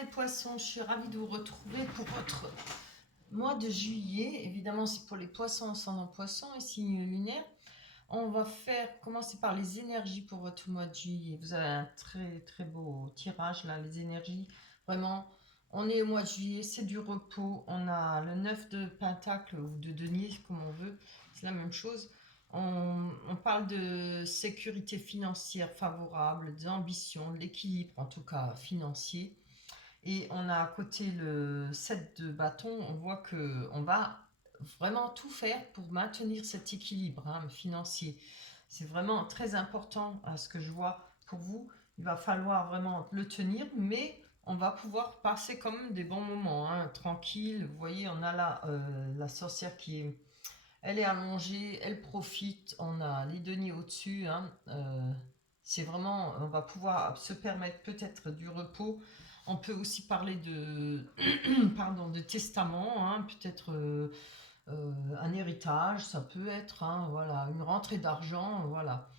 les poissons, je suis ravie de vous retrouver pour votre mois de juillet. Évidemment, c'est pour les poissons, ascendant poisson et signe lunaire. On va commencer par les énergies pour votre mois de juillet. Vous avez un très très beau tirage là, les énergies. Vraiment, on est au mois de juillet, c'est du repos. On a le 9 de Pentacle ou de denier, comme on veut. C'est la même chose. On parle de sécurité financière favorable, d'ambition, de l'équilibre en tout cas financier. Et on a à côté le 7 de bâton, on voit que on va vraiment tout faire pour maintenir cet équilibre financier. C'est vraiment très important à ce que je vois pour vous. Il va falloir vraiment le tenir, mais on va pouvoir passer quand même des bons moments, tranquille. Vous voyez, on a là la sorcière elle est allongée, elle profite. On a les deniers au-dessus. C'est vraiment, on va pouvoir se permettre peut-être du repos. On peut aussi parler de, pardon, de testament, peut-être un héritage, ça peut être, voilà, une rentrée d'argent, voilà.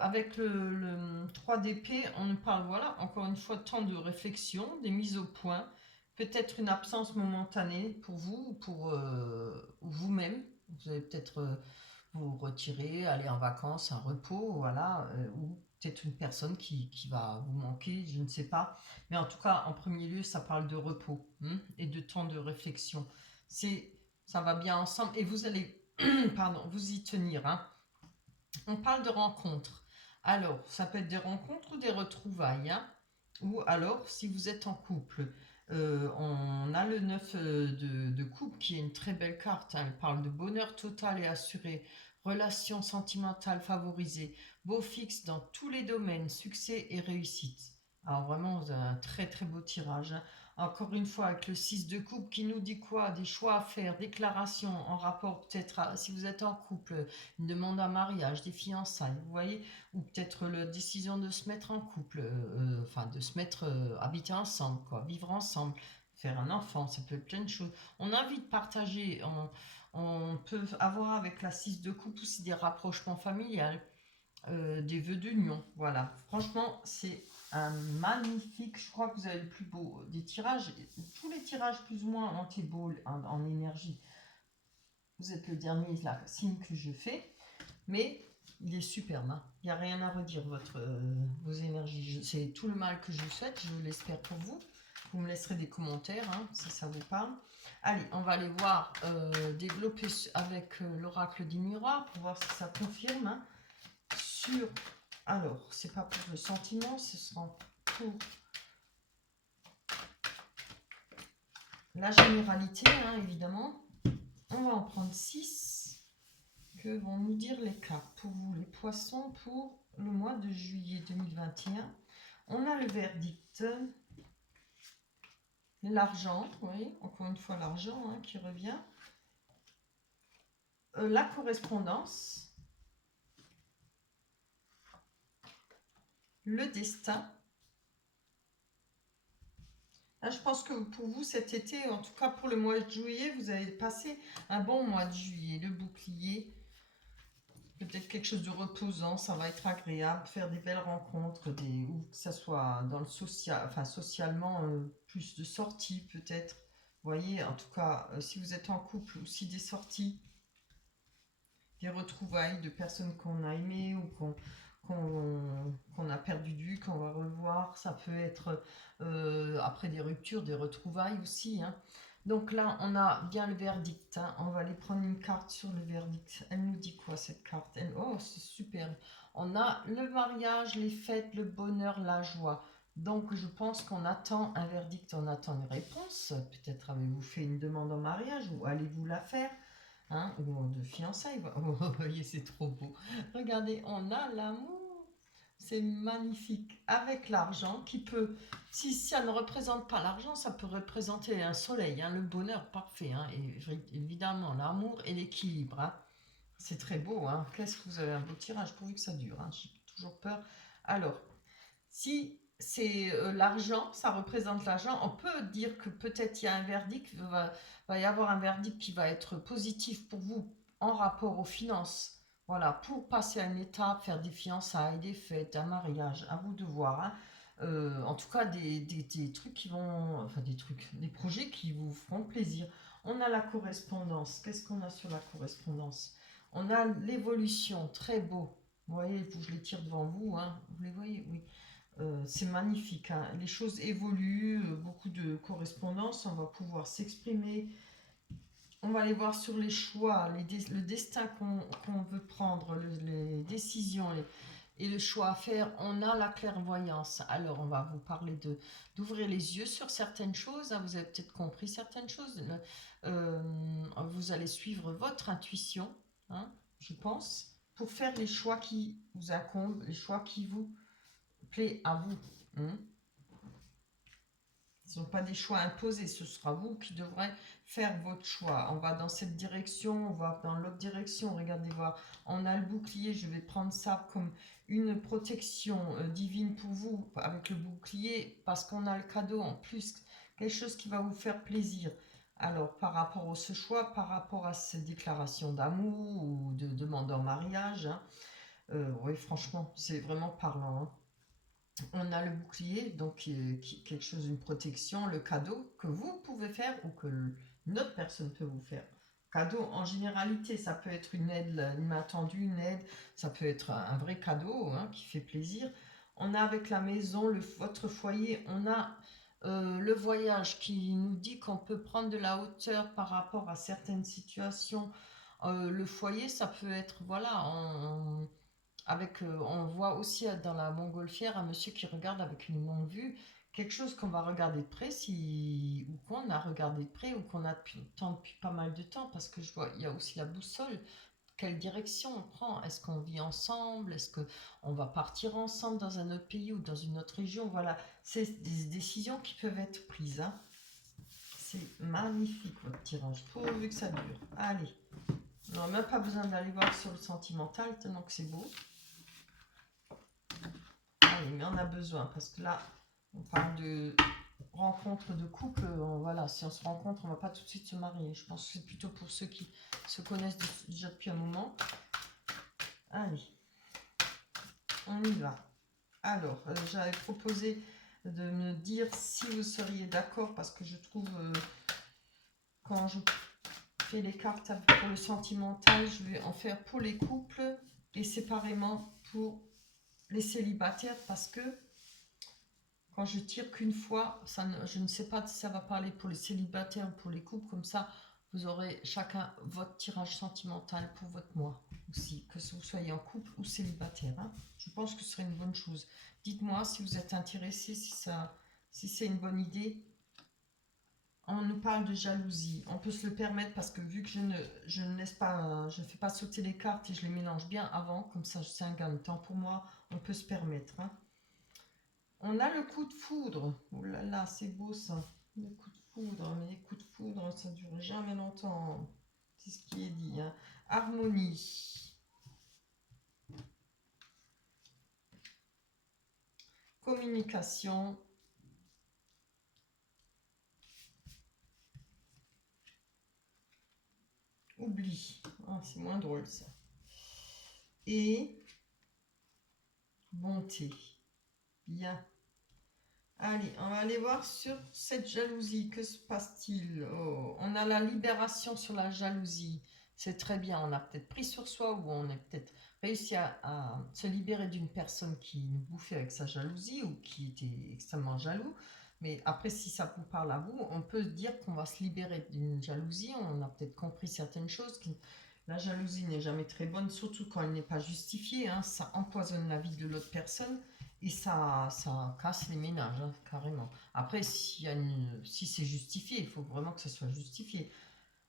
Avec le 3 d'épée, on nous parle, voilà, encore une fois, de temps de réflexion, des mises au point, peut-être une absence momentanée pour vous ou pour vous-même. Vous allez peut-être vous retirer, aller en vacances, un repos, voilà, ou peut-être une personne qui va vous manquer, je ne sais pas. Mais en tout cas, en premier lieu, ça parle de repos et de temps de réflexion. Ça va bien ensemble et vous allez, pardon, vous y tenir. On parle de rencontres. Alors, ça peut être des rencontres ou des retrouvailles. Ou alors, si vous êtes en couple, on a le 9 de coupe qui est une très belle carte. Elle parle de bonheur total et assuré, relations sentimentales favorisées, beau fixe dans tous les domaines, succès et réussite. Alors vraiment, vous avez un très très beau tirage. Encore une fois, avec le 6 de coupe qui nous dit quoi? Des choix à faire, déclarations en rapport peut-être si vous êtes en couple, une demande en mariage, des fiançailles, vous voyez, ou peut-être la décision de se mettre en couple, enfin de se mettre habiter ensemble, quoi, vivre ensemble, faire un enfant, ça peut être plein de choses. On a envie de partager, on peut avoir avec la 6 de coupe aussi des rapprochements familiales, des vœux d'union, voilà. Franchement, c'est un magnifique, je crois que vous avez le plus beau des tirages, tous les tirages plus ou moins ont été beaux en énergie. Vous êtes le dernier là, signe que je fais. Mais il est superbe. Il n'y a rien à redire, vos énergies. C'est tout le mal que je vous souhaite, je l'espère pour vous. Vous me laisserez des commentaires si ça vous parle. Allez, on va aller voir, développer avec l'oracle du miroir pour voir si ça confirme. Alors, c'est pas pour le sentiment, ce sera pour la généralité, évidemment. On va en prendre 6. Que vont nous dire les cartes pour vous, les poissons, pour le mois de juillet 2021? On a le verdict, l'argent, oui, encore une fois l'argent qui revient, la correspondance, le destin. Là, je pense que pour vous cet été, en tout cas pour le mois de juillet, vous avez passé un bon mois de juillet. Le bouclier, peut-être quelque chose de reposant, ça va être agréable, faire des belles rencontres, ou que ça soit dans le social, enfin socialement, plus de sorties peut-être. Vous voyez, en tout cas, si vous êtes en couple, aussi des sorties, des retrouvailles de personnes qu'on a aimées ou qu'on a perdu de vue, qu'on va revoir. Ça peut être après des ruptures, des retrouvailles aussi. Donc là, on a bien le verdict. On va aller prendre une carte sur le verdict. Elle nous dit quoi cette carte? Oh, c'est super. On a le mariage, les fêtes, le bonheur, la joie. Donc je pense qu'on attend un verdict, on attend une réponse. Peut-être avez-vous fait une demande en mariage ou allez-vous la faire, ou de fiançailles. Vous voyez, c'est trop beau. Regardez, on a l'amour. C'est magnifique. Avec l'argent qui peut, si ça ne représente pas l'argent, ça peut représenter un soleil, le bonheur parfait. Et évidemment, l'amour et l'équilibre. C'est très beau. Qu'est-ce que vous avez un beau tirage pourvu que ça dure. J'ai toujours peur. Alors, si c'est l'argent, ça représente l'argent, on peut dire que peut-être il y a un verdict, va y avoir un verdict qui va être positif pour vous en rapport aux finances. Voilà, pour passer à une étape, faire des fiançailles, des fêtes, un mariage, à vous de voir. En tout cas, des trucs qui vont... Enfin, des projets qui vous feront plaisir. On a la correspondance. Qu'est-ce qu'on a sur la correspondance? On a l'évolution, très beau. Vous voyez, je les tire devant vous, hein. Vous les voyez? Oui. C'est magnifique, hein. Les choses évoluent, beaucoup de correspondance, on va pouvoir s'exprimer. On va aller voir sur les choix, le destin qu'on veut prendre, les décisions et le choix à faire. On a la clairvoyance. Alors, on va vous parler d'ouvrir les yeux sur certaines choses, hein. Vous avez peut-être compris certaines choses. Euh, Vous allez suivre votre intuition, hein, je pense, pour faire les choix qui vous incombent, les choix qui vous plaît à vous, hein. Ce ne sont pas des choix imposés, ce sera vous qui devrez faire votre choix. On va dans cette direction, on va dans l'autre direction. Regardez voir, on a le bouclier, je vais prendre ça comme une protection divine pour vous avec le bouclier, parce qu'on a le cadeau en plus, quelque chose qui va vous faire plaisir. Alors, par rapport à ce choix, par rapport à ces déclarations d'amour ou de demande en mariage, hein, oui, franchement, c'est vraiment parlant, hein. On a le bouclier, donc quelque chose, une protection, le cadeau que vous pouvez faire ou que une autre personne peut vous faire. Cadeau en généralité, ça peut être une aide inattendue, une aide, ça peut être un vrai cadeau, hein, qui fait plaisir. On a avec la maison, votre foyer, on a le voyage qui nous dit qu'on peut prendre de la hauteur par rapport à certaines situations. Le foyer, ça peut être, voilà, on voit aussi dans la montgolfière un monsieur qui regarde avec une longue vue, quelque chose qu'on va regarder de près, ou qu'on a regardé de près, ou qu'on a depuis pas mal de temps, parce que je vois, il y a aussi la boussole. Quelle direction on prend? Est-ce qu'on vit ensemble? Est-ce qu'on va partir ensemble dans un autre pays ou dans une autre région? Voilà, c'est des décisions qui peuvent être prises, hein. C'est magnifique votre tirage, pourvu que ça dure. Allez, on n'a même pas besoin d'aller voir sur le sentimental, tellement que c'est beau. Mais on a besoin, parce que là, on parle de rencontre de couple. Voilà, si on se rencontre, on va pas tout de suite se marier. Je pense que c'est plutôt pour ceux qui se connaissent déjà depuis un moment. Allez, on y va. Alors, j'avais proposé de me dire si vous seriez d'accord, parce que je trouve, quand je fais les cartes pour le sentimental, je vais en faire pour les couples et séparément pour les célibataires, parce que quand je tire qu'une fois, je ne sais pas si ça va parler pour les célibataires ou pour les couples. Comme ça, vous aurez chacun votre tirage sentimental pour votre mois aussi, que vous soyez en couple ou célibataire, hein. Je pense que ce serait une bonne chose. Dites-moi si vous êtes intéressé, si c'est une bonne idée. On nous parle de jalousie. On peut se le permettre, parce que vu que je ne laisse pas, je ne fais pas sauter les cartes et je les mélange bien avant, comme ça c'est un gain de temps pour moi, on peut se permettre, hein. On a le coup de foudre. Oh là là, c'est beau ça. Le coup de foudre. Mais les coups de foudre, ça ne dure jamais longtemps. C'est ce qui est dit, hein. Harmonie. Communication. Oubli. Ah, c'est moins drôle ça. Et bonté. Bien. Allez, on va aller voir sur cette jalousie. Que se passe-t-il? Oh, on a la libération sur la jalousie. C'est très bien. On a peut-être pris sur soi, ou on a peut-être réussi à se libérer d'une personne qui nous bouffait avec sa jalousie ou qui était extrêmement jaloux. Mais après, si ça vous parle à vous, on peut dire qu'on va se libérer d'une jalousie. On a peut-être compris certaines choses. La jalousie n'est jamais très bonne, surtout quand elle n'est pas justifiée, hein. Ça empoisonne la vie de l'autre personne. Et ça casse les ménages, hein, carrément. Après, si c'est justifié, il faut vraiment que ça soit justifié.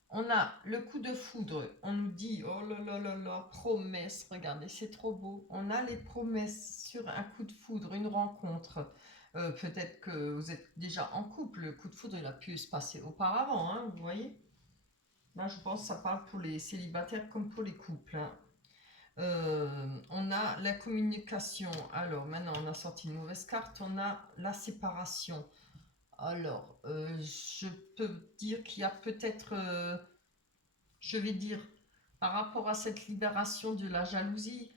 On a le coup de foudre. On nous dit, oh là là là là, promesse, regardez, c'est trop beau. On a les promesses sur un coup de foudre, une rencontre. Peut-être que vous êtes déjà en couple. Le coup de foudre, il a pu se passer auparavant, hein, vous voyez. Là, je pense que ça parle pour les célibataires comme pour les couples, hein. On a la communication. Alors, maintenant, on a sorti une mauvaise carte. On a la séparation. Alors, je peux dire qu'il y a peut-être, je vais dire, par rapport à cette libération de la jalousie,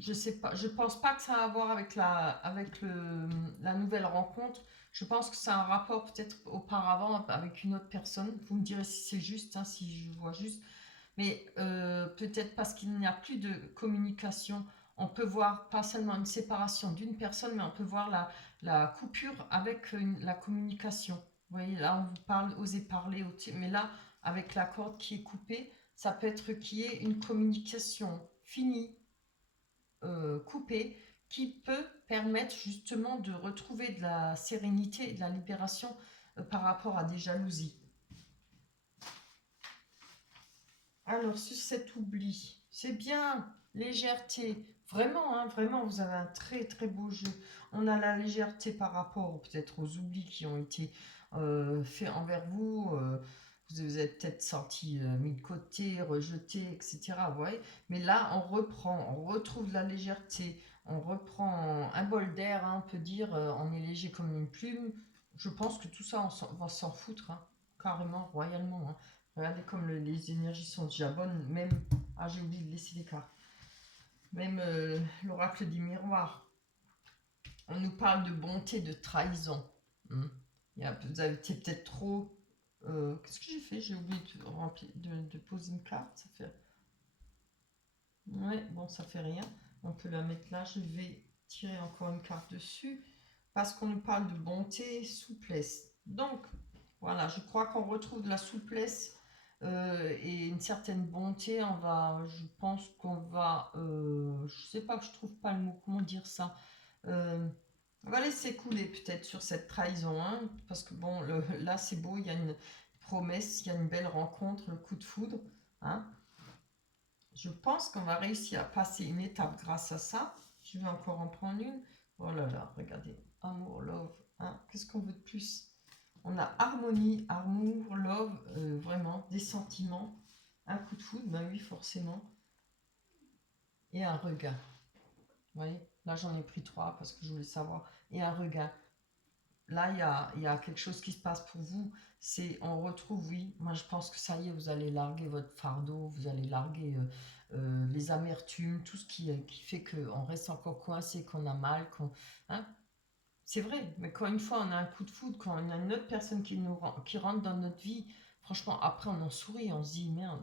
je sais pas, je pense pas que ça a à voir avec la nouvelle rencontre. Je pense que c'est un rapport peut-être auparavant avec une autre personne. Vous me direz si c'est juste, hein, si je vois juste. Mais peut-être parce qu'il n'y a plus de communication, on peut voir pas seulement une séparation d'une personne, mais on peut voir la coupure avec la communication. Vous voyez, là, on vous parle, osez parler, mais là, avec la corde qui est coupée, ça peut être qu'il y ait une communication finie, coupée, qui peut permettre justement de retrouver de la sérénité et de la libération par rapport à des jalousies. Alors, sur cet oubli, c'est bien, légèreté. Vraiment, hein, vraiment, vous avez un très très beau jeu. On a la légèreté par rapport peut-être aux oublis qui ont été faits envers vous. Vous vous êtes peut-être senti mis de côté, rejeté, etc. Vous voyez. Mais là, on reprend, on retrouve la légèreté. On reprend un bol d'air, hein, on peut dire. On est léger comme une plume. Je pense que tout ça, on va s'en foutre, hein, carrément, royalement, hein. Regardez comme les énergies sont déjà bonnes. Même. Ah, j'ai oublié de laisser les cartes. Même l'oracle des miroirs. On nous parle de bonté, de trahison. Hmm. Vous avez été peut-être trop. Qu'est-ce que j'ai fait? J'ai oublié de poser une carte. Ça fait. Ouais, bon, ça fait rien. On peut la mettre là. Je vais tirer encore une carte dessus. Parce qu'on nous parle de bonté, souplesse. Donc, voilà, je crois qu'on retrouve de la souplesse et une certaine bonté. Je pense qu'on va, je sais pas, je trouve pas le mot, comment dire ça. On va laisser couler peut-être sur cette trahison, hein, parce que bon, là c'est beau, il y a une promesse, il y a une belle rencontre, le coup de foudre, hein. Je pense qu'on va réussir à passer une étape grâce à ça. Je vais encore en prendre une. Oh là là, regardez, amour, love, hein. Qu'est-ce qu'on veut de plus? On a harmonie, amour, love, vraiment, des sentiments, un coup de foudre, ben oui, forcément, et un regain. Vous voyez, là j'en ai pris trois parce que je voulais savoir, et un regain. Là, il y a quelque chose qui se passe pour vous. On retrouve, oui, moi je pense que ça y est, vous allez larguer votre fardeau, vous allez larguer les amertumes, tout ce qui fait qu'on reste encore coincé, qu'on a mal, hein. C'est vrai, mais quand une fois on a un coup de foudre, quand on a une autre personne qui rentre dans notre vie, franchement, après on en sourit, on se dit merde,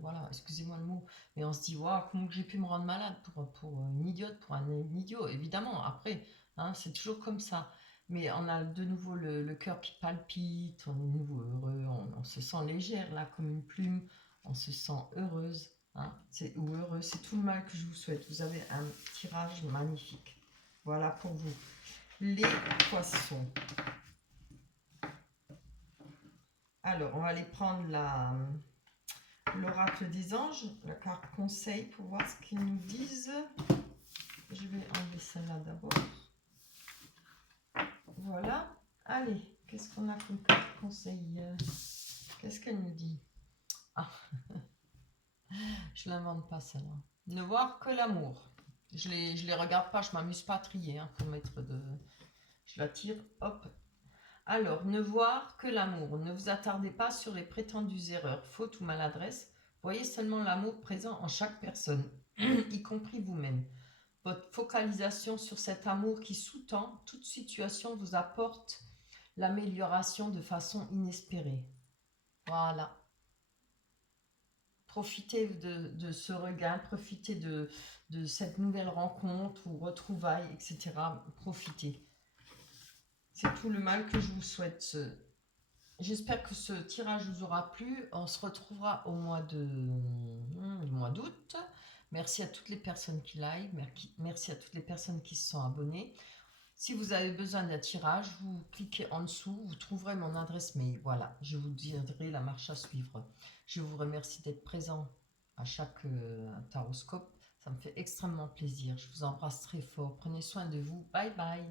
voilà, excusez-moi le mot, mais on se dit, waouh, comment j'ai pu me rendre malade pour une idiote, pour un idiot, évidemment, après, hein, c'est toujours comme ça. Mais on a de nouveau le cœur qui palpite, on est de nouveau heureux, on se sent légère là, comme une plume, on se sent heureuse, hein, ou heureux, c'est tout le mal que je vous souhaite. Vous avez un tirage magnifique. Voilà pour vous. Les poissons. Alors, on va aller prendre l'oracle des anges, la carte conseil pour voir ce qu'ils nous disent. Je vais enlever celle-là d'abord. Voilà. Allez, qu'est-ce qu'on a comme carte conseil? Qu'est-ce qu'elle nous dit? Ah, je l'invente pas celle-là. Ne voir que l'amour. Je les regarde pas, je m'amuse pas à trier hein, pour mettre de... Je la tire, hop. Alors, ne voir que l'amour. Ne vous attardez pas sur les prétendues erreurs, fautes ou maladresses. Voyez seulement l'amour présent en chaque personne, y compris vous-même. Votre focalisation sur cet amour qui sous-tend toute situation vous apporte l'amélioration de façon inespérée. Voilà. Profitez de ce regain, profitez de cette nouvelle rencontre ou retrouvailles, etc. Profitez. C'est tout le mal que je vous souhaite. J'espère que ce tirage vous aura plu. On se retrouvera au mois d'août. Merci à toutes les personnes qui like. Merci à toutes les personnes qui se sont abonnées. Si vous avez besoin d'un tirage, vous cliquez en dessous. Vous trouverez mon adresse mail. Voilà, je vous dirai la marche à suivre. Je vous remercie d'être présent à chaque taroscope. Ça me fait extrêmement plaisir. Je vous embrasse très fort. Prenez soin de vous. Bye bye.